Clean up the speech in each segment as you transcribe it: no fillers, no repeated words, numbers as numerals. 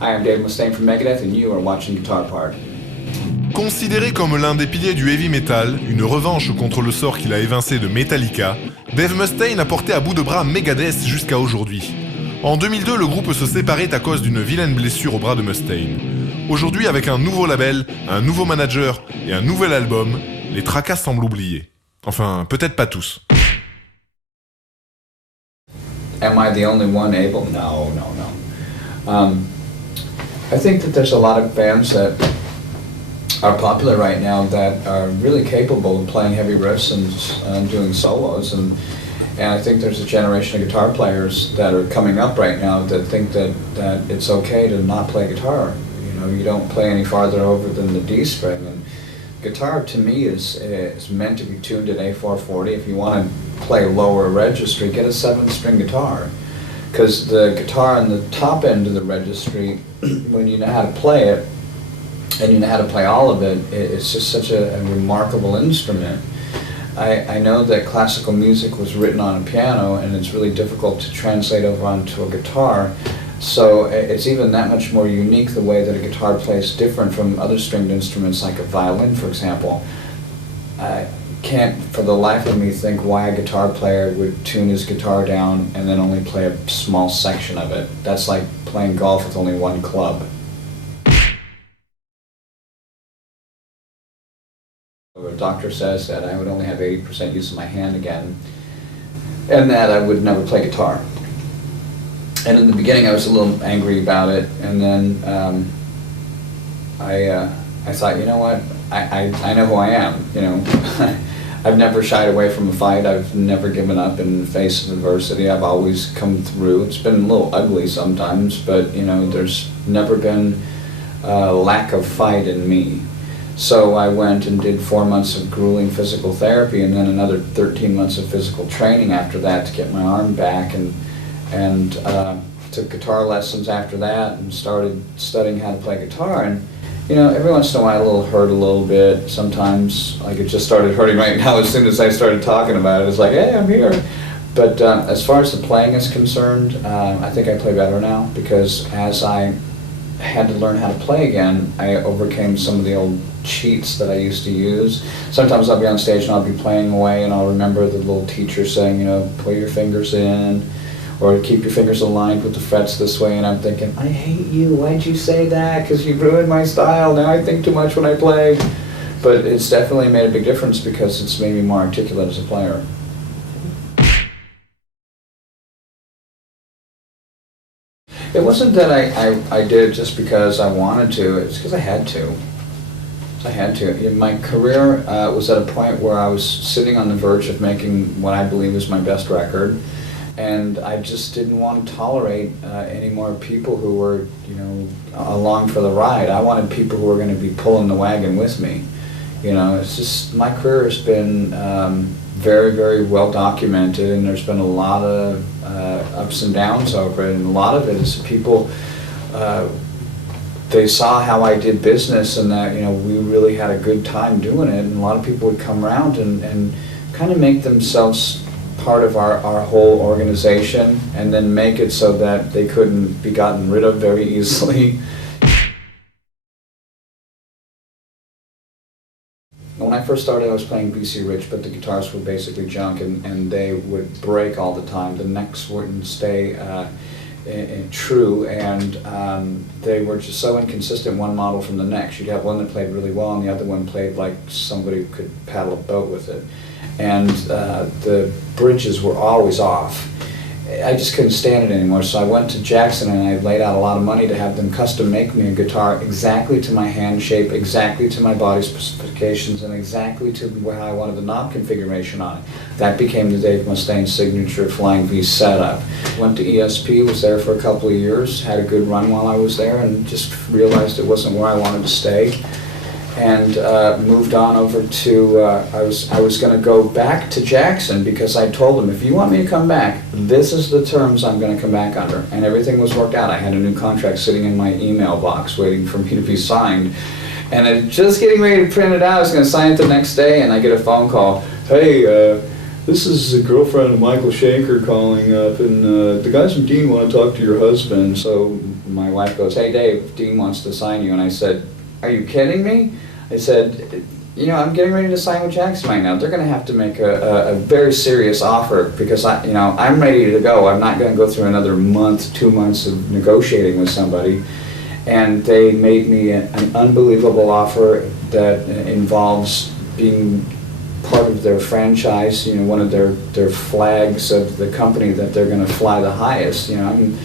Hi, I'm Dave Mustaine from Megadeth, and you are watching Guitar Part. Considéré comme l'un des piliers du heavy metal, une revanche contre le sort qu'il a évincé de Metallica, Dave Mustaine a porté à bout de bras Megadeth jusqu'à aujourd'hui. En 2002, le groupe se séparait à cause d'une vilaine blessure au bras de Mustaine. Aujourd'hui, avec un nouveau label, un nouveau manager et un nouvel album, les tracas semblent oubliés. Enfin, peut-être pas tous. Am I the only one able? No. I think that there's a lot of bands that are popular right now that are really capable of playing heavy riffs and doing solos, and I think there's a generation of guitar players that are coming up right now that think that it's okay to not play guitar. You know, you don't play any farther over than the D string, and guitar to me is meant to be tuned at A440. If you want to play lower registry, get a 7-string guitar, because the guitar on the top end of the registry, when you know how to play it, and you know how to play all of it, it's just such a remarkable instrument. I know that classical music was written on a piano, and it's really difficult to translate over onto a guitar, so it's even that much more unique the way that a guitar plays different from other stringed instruments like a violin, for example. I can't for the life of me think why a guitar player would tune his guitar down and then only play a small section of it. That's like playing golf with only one club. A doctor says that I would only have 80% use of my hand again, and that I would never play guitar. And in the beginning I was a little angry about it, and then I thought, you know what, I know who I am, you know. I've never shied away from a fight, I've never given up in the face of adversity, I've always come through. It's been a little ugly sometimes, but you know, there's never been a lack of fight in me. So I went and did 4 months of grueling physical therapy, and then another 13 months of physical training after that to get my arm back, and took guitar lessons after that, and started studying how to play guitar. And you know, every once in a while it'll hurt a little bit. Sometimes, like it just started hurting right now as soon as I started talking about it. It's like, hey, I'm here. But as far as the playing is concerned, I think I play better now, because as I had to learn how to play again, I overcame some of the old cheats that I used to use. Sometimes I'll be on stage and I'll be playing away, and I'll remember the little teacher saying, you know, pull your fingers in, or keep your fingers aligned with the frets this way, and I'm thinking, I hate you, why'd you say that? Because you ruined my style, now I think too much when I play. But it's definitely made a big difference because it's made me more articulate as a player. It wasn't that I did it just because I wanted to, it's because I had to. My career was at a point where I was sitting on the verge of making what I believe is my best record, and I just didn't want to tolerate any more people who were, you know, along for the ride. I wanted people who were going to be pulling the wagon with me. You know, it's just, my career has been very, very well documented, and there's been a lot of ups and downs over it, and a lot of it is people, they saw how I did business, and that, you know, we really had a good time doing it, and a lot of people would come around and kind of make themselves part of our whole organization, and then make it so that they couldn't be gotten rid of very easily. When I first started, I was playing BC Rich, but the guitars were basically junk, and they would break all the time. The necks wouldn't stay true, and they were just so inconsistent, one model from the next. You'd have one that played really well, and the other one played like somebody could paddle a boat with it. And the bridges were always off. I just couldn't stand it anymore, so I went to Jackson and I laid out a lot of money to have them custom make me a guitar exactly to my hand shape, exactly to my body specifications, and exactly to how I wanted the knob configuration on it. That became the Dave Mustaine signature Flying V setup. Went to ESP, was there for a couple of years, had a good run while I was there, and just realized it wasn't where I wanted to stay. And moved on over to, I was going to go back to Jackson, because I told him, if you want me to come back, this is the terms I'm going to come back under. And everything was worked out. I had a new contract sitting in my email box waiting for me to be signed. And I was just getting ready to print it out. I was going to sign it the next day, and I get a phone call. Hey, this is a girlfriend of Michael Schenker calling up, and the guys from Dean want to talk to your husband. So my wife goes, "Hey Dave, Dean wants to sign you." And I said, "Are you kidding me?" I said, "You know, I'm getting ready to sign with Jackson right now. They're going to have to make a very serious offer because I'm ready to go. I'm not going to go through another month, 2 months of negotiating with somebody." And they made me an unbelievable offer that involves being part of their franchise, you know, one of their flags of the company that they're going to fly the highest. You know, I'm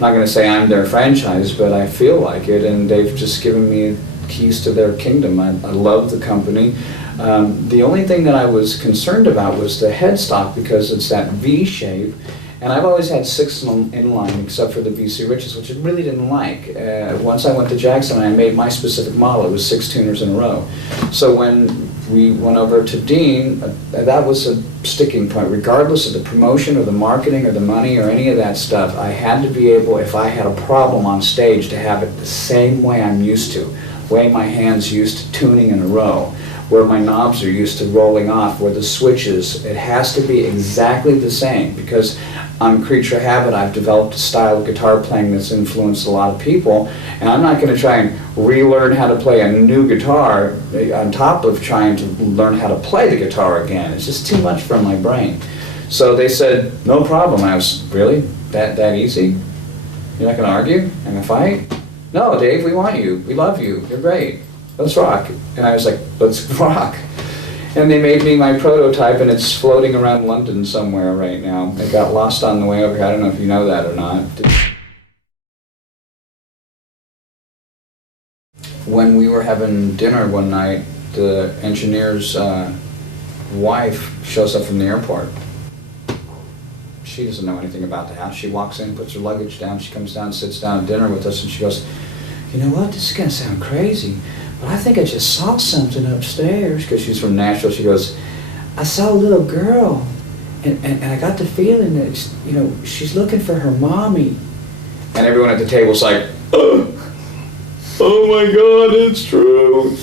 not going to say I'm their franchise, but I feel like it, and they've just given me keys to their kingdom. I love the company. The only thing that I was concerned about was the headstock because it's that V shape, and I've always had 6 inline except for the VC Riches, which I really didn't like. Once I went to Jackson and I made my specific model, it was 6 tuners in a row. So when we went over to Dean, that was a sticking point. Regardless of the promotion or the marketing or the money or any of that stuff, I had to be able, if I had a problem on stage, to have it the same way I'm used to. Way my hands used to tuning in a row, where my knobs are used to rolling off, where the switches, it has to be exactly the same, because on Creature Habit I've developed a style of guitar playing that's influenced a lot of people, and I'm not going to try and relearn how to play a new guitar on top of trying to learn how to play the guitar again. It's just too much for my brain. So they said, "No problem." I was, "Really? That easy? You're not going to argue? I'm going to fight?" "No, Dave, we want you. We love you. You're great. Let's rock." And I was like, "Let's rock." And they made me my prototype, and it's floating around London somewhere right now. It got lost on the way over here. I don't know if you know that or not. When we were having dinner one night, the engineer's wife shows up from the airport. She doesn't know anything about the house. She walks in, puts her luggage down, she comes down, sits down at dinner with us, and she goes, "You know what, this is going to sound crazy, but I think I just saw something upstairs," because she's from Nashville. She goes, "I saw a little girl, and I got the feeling that, you know, she's looking for her mommy." And everyone at the table's like, "Oh, oh my God, it's true."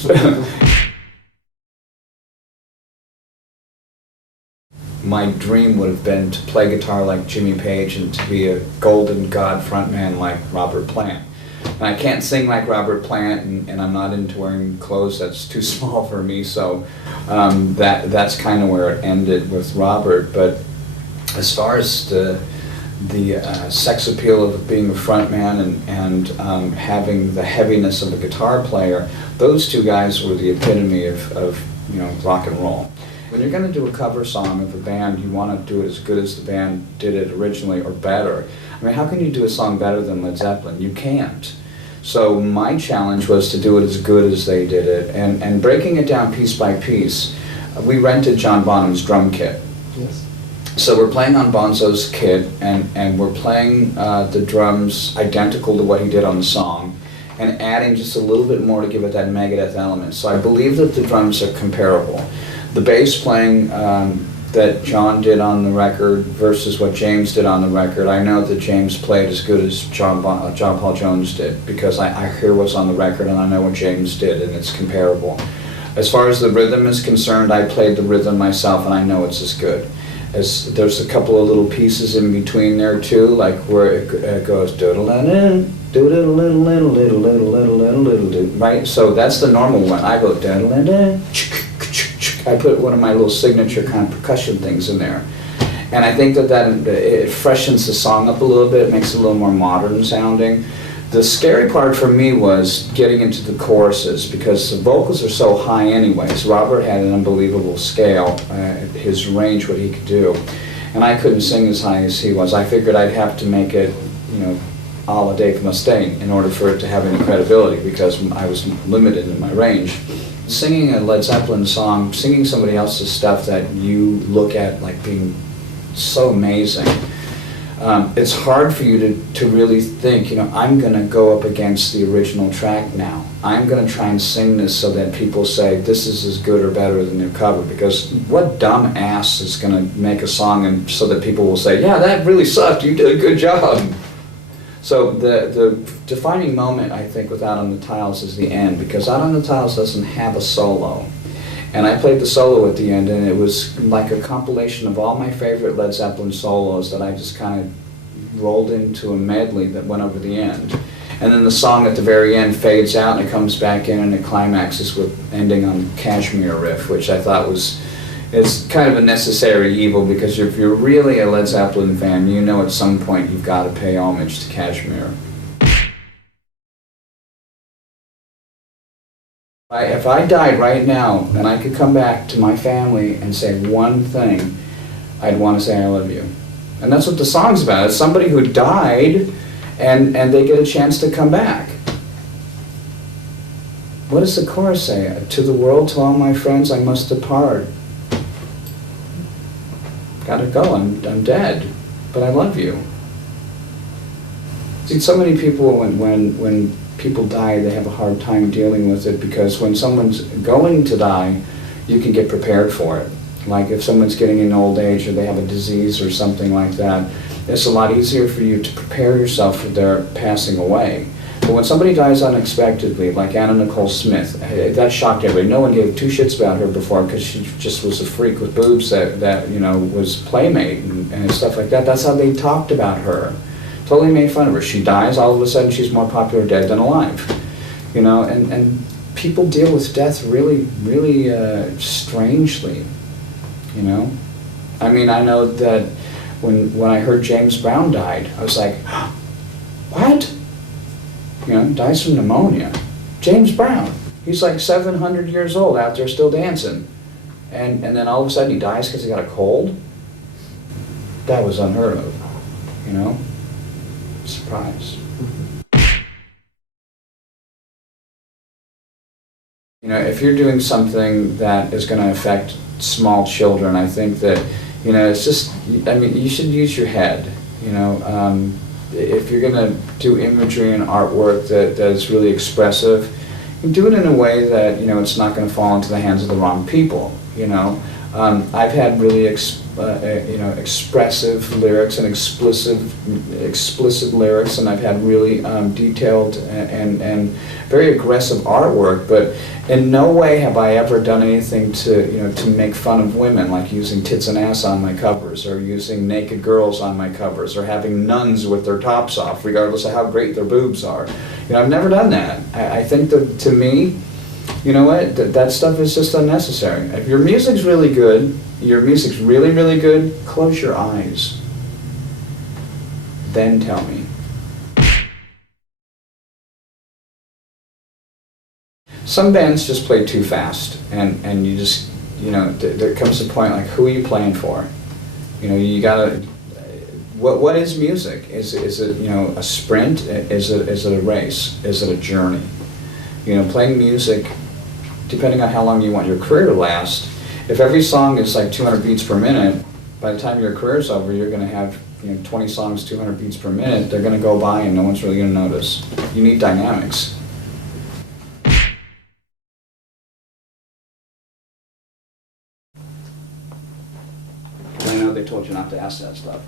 My dream would have been to play guitar like Jimmy Page and to be a golden god frontman like Robert Plant. And I can't sing like Robert Plant, and I'm not into wearing clothes that's too small for me, so that's kind of where it ended with Robert. But as far as the sex appeal of being a frontman and having the heaviness of a guitar player, those two guys were the epitome of you know, rock and roll. When you're going to do a cover song of a band, you want to do it as good as the band did it originally, or better. I mean, how can you do a song better than Led Zeppelin? You can't. So my challenge was to do it as good as they did it, and breaking it down piece by piece. We rented John Bonham's drum kit. Yes. So we're playing on Bonzo's kit, and we're playing the drums identical to what he did on the song, and adding just a little bit more to give it that Megadeth element. So I believe that the drums are comparable. The bass playing that John did on the record versus what James did on the record, I know that James played as good as John Paul Jones did, because I hear what's on the record and I know what James did, and it's comparable. As far as the rhythm is concerned, I played the rhythm myself and I know it's as good. As there's a couple of little pieces in between there too, like where it goes do-da-da-da, do-da-da-da-da-da-da-da-da-da-da-da, right? So that's the normal one. I go da-da-da-da. I put one of my little signature kind of percussion things in there. And I think that it freshens the song up a little bit, makes it a little more modern sounding. The scary part for me was getting into the choruses, because the vocals are so high anyways. Robert had an unbelievable scale, his range, what he could do. And I couldn't sing as high as he was. I figured I'd have to make it, you know, a la Dave Mustaine in order for it to have any credibility, because I was limited in my range. Singing a Led Zeppelin song, singing somebody else's stuff that you look at like being so amazing, it's hard for you to really think, you know, I'm going to go up against the original track now. I'm going to try and sing this so that people say this is as good or better than your cover, because what dumb ass is going to make a song and so that people will say, yeah, that really sucked, you did a good job. So the defining moment, I think, with Out on the Tiles is the end, because Out on the Tiles doesn't have a solo. And I played the solo at the end, and it was like a compilation of all my favorite Led Zeppelin solos that I just kind of rolled into a medley that went over the end. and then the song at the very end fades out and it comes back in and it climaxes with ending on Kashmir riff, which I thought it's kind of a necessary evil, because if you're really a Led Zeppelin fan, you know at some point you've got to pay homage to Kashmir. If I died right now and I could come back to my family and say one thing, I'd want to say I love you. And that's what the song's about. It's somebody who died and they get a chance to come back. What does the chorus say? To the world, to all my friends, I must depart. Gotta go, I'm dead, but I love you. See, so many people, when people die, they have a hard time dealing with it, because when someone's going to die, you can get prepared for it. Like if someone's getting in old age or they have a disease or something like that, it's a lot easier for you to prepare yourself for their passing away. But when somebody dies unexpectedly, like Anna Nicole Smith, that shocked everybody. No one gave two shits about her before, because she just was a freak with boobs that you know, was Playmate and stuff like that. That's how they talked about her. Totally made fun of her. She dies, all of a sudden she's more popular dead than alive. You know, and people deal with death really, really strangely, you know. I mean, I know that when I heard James Brown died, I was like, what? You know, dies from pneumonia. James Brown. He's like 700 years old out there still dancing. And then all of a sudden he dies because he got a cold? That was unheard of, you know? Surprise. You know, if you're doing something that is going to affect small children, I think that, you know, it's just, I mean, you should use your head, you know. If you're going to do imagery and artwork that is really expressive, you do it in a way that, you know, it's not going to fall into the hands of the wrong people, you know. I've had really you know, expressive lyrics and explicit lyrics, and I've had really detailed and very aggressive artwork, but in no way have I ever done anything to, you know, to make fun of women, like using tits and ass on my covers, or using naked girls on my covers, or having nuns with their tops off, regardless of how great their boobs are. You know, I've never done that. I think that, to me, you know what, that stuff is just unnecessary. If your music's really good, your music's really, really good, close your eyes. Then tell me. Some bands just play too fast, and you just, you know, there comes a point like, who are you playing for? You know, you gotta, what is music? Is it, you know, a sprint? Is it a race? Is it a journey? You know, playing music, depending on how long you want your career to last, if every song is like 200 beats per minute, by the time your career's over, you're going to have, you know, 20 songs, 200 beats per minute. They're going to go by and no one's really going to notice. You need dynamics. I know they told you not to ask that stuff.